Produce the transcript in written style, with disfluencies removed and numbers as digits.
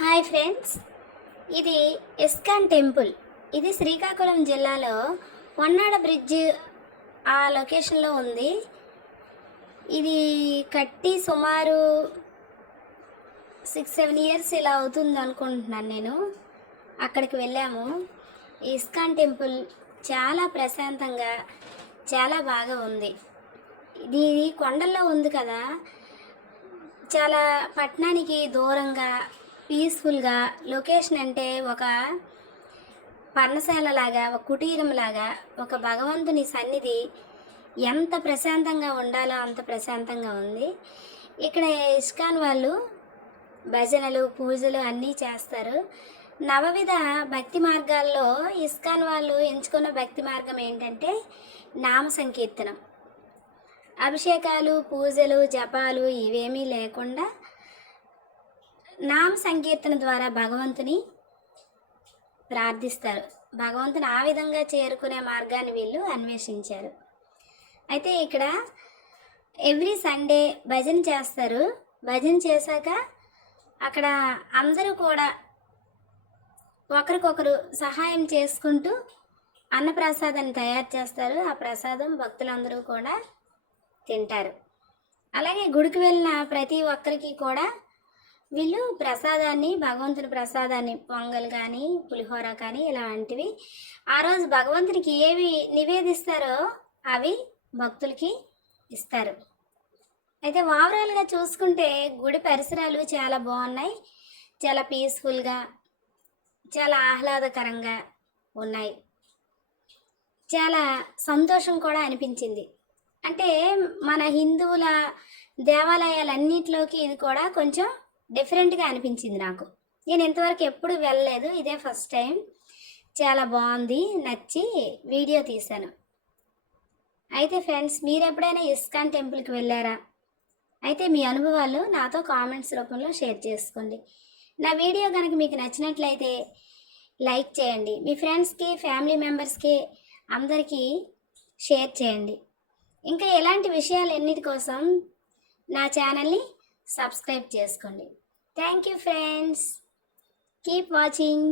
Hi friends, ఇది ISKCON temple. ఇది శ్రీకాకుళం జిల్లాలో పొన్నాడ బ్రిడ్జ్ ఆ లొకేషన్లో ఉంది. ఇది కట్టి సుమారు 6-7 ఇయర్స్ ఇలా అవుతుంది అనుకుంటున్నాను నేను. అక్కడికి వెళ్ళాము. ఈ ఇస్కాన్ టెంపుల్ చాలా ప్రశాంతంగా చాలా బాగా ఉంది. ఇది కొండల్లో ఉంది కదా, చాలా పట్టణానికి దూరంగా పీస్ఫుల్గా లొకేషన్. అంటే ఒక పర్ణశాలలాగా, ఒక కుటీరంలాగా, ఒక భగవంతుని సన్నిధి ఎంత ప్రశాంతంగా ఉండాలో అంత ప్రశాంతంగా ఉంది. ఇక్కడ ఇస్కాన్ వాళ్ళు భజనలు, పూజలు అన్నీ చేస్తారు. నవవిధ భక్తి మార్గాల్లో ఇస్కాన్ వాళ్ళు ఎంచుకున్న భక్తి మార్గం ఏంటంటే నామ సంకీర్తనం. అభిషేకాలు, పూజలు, జపాలు ఇవేమీ లేకుండా నామ సంకీర్తన ద్వారా భగవంతుని ప్రార్థిస్తారు. భగవంతుని ఆ విధంగా చేరుకునే మార్గాన్ని వీళ్ళు అన్వేషించారు. అయితే ఇక్కడ ఎవ్రీ సండే భజన చేస్తారు. భజన చేశాక అక్కడ అందరూ కూడా ఒకరికొకరు సహాయం చేసుకుంటూ అన్నప్రసాదాన్ని తయారు చేస్తారు. ఆ ప్రసాదం భక్తులందరూ కూడా తింటారు. అలాగే గుడికి వెళ్ళిన ప్రతి ఒక్కరికి కూడా వీళ్ళు ప్రసాదాన్ని, భగవంతుని ప్రసాదాన్ని, పొంగల్ కానీ, పులిహోర కానీ ఇలాంటివి ఆ రోజు భగవంతునికి ఏవి నివేదిస్తారో అవి భక్తులకి ఇస్తారు. అయితే ఓవరాల్గా చూసుకుంటే గుడి పరిసరాలు చాలా బాగున్నాయి. చాలా పీస్ఫుల్గా, చాలా ఆహ్లాదకరంగా ఉన్నాయి. చాలా సంతోషం కూడా అనిపించింది. అంటే మన హిందువుల దేవాలయాలన్నిటిలోకి ఇది కూడా కొంచెం డిఫరెంట్గా అనిపించింది నాకు. నేను ఇంతవరకు ఎప్పుడు వెళ్ళలేదు, ఇదే ఫస్ట్ టైం. చాలా బాగుంది, నచ్చి వీడియో తీశాను. అయితే ఫ్రెండ్స్, మీరు ఎప్పుడైనా ఇస్కాన్ టెంపుల్కి వెళ్ళారా? అయితే మీ అనుభవాలు నాతో కామెంట్స్ రూపంలో షేర్ చేసుకోండి. నా వీడియో కనుక మీకు నచ్చినట్లయితే లైక్ చేయండి. మీ ఫ్రెండ్స్కి, ఫ్యామిలీ మెంబర్స్కి అందరికీ షేర్ చేయండి. ఇంకా ఎలాంటి విషయాలు ఎన్నిటి కోసం నా ఛానల్ని సబ్స్క్రైబ్ చేసుకోండి. Thank you friends. Keep watching.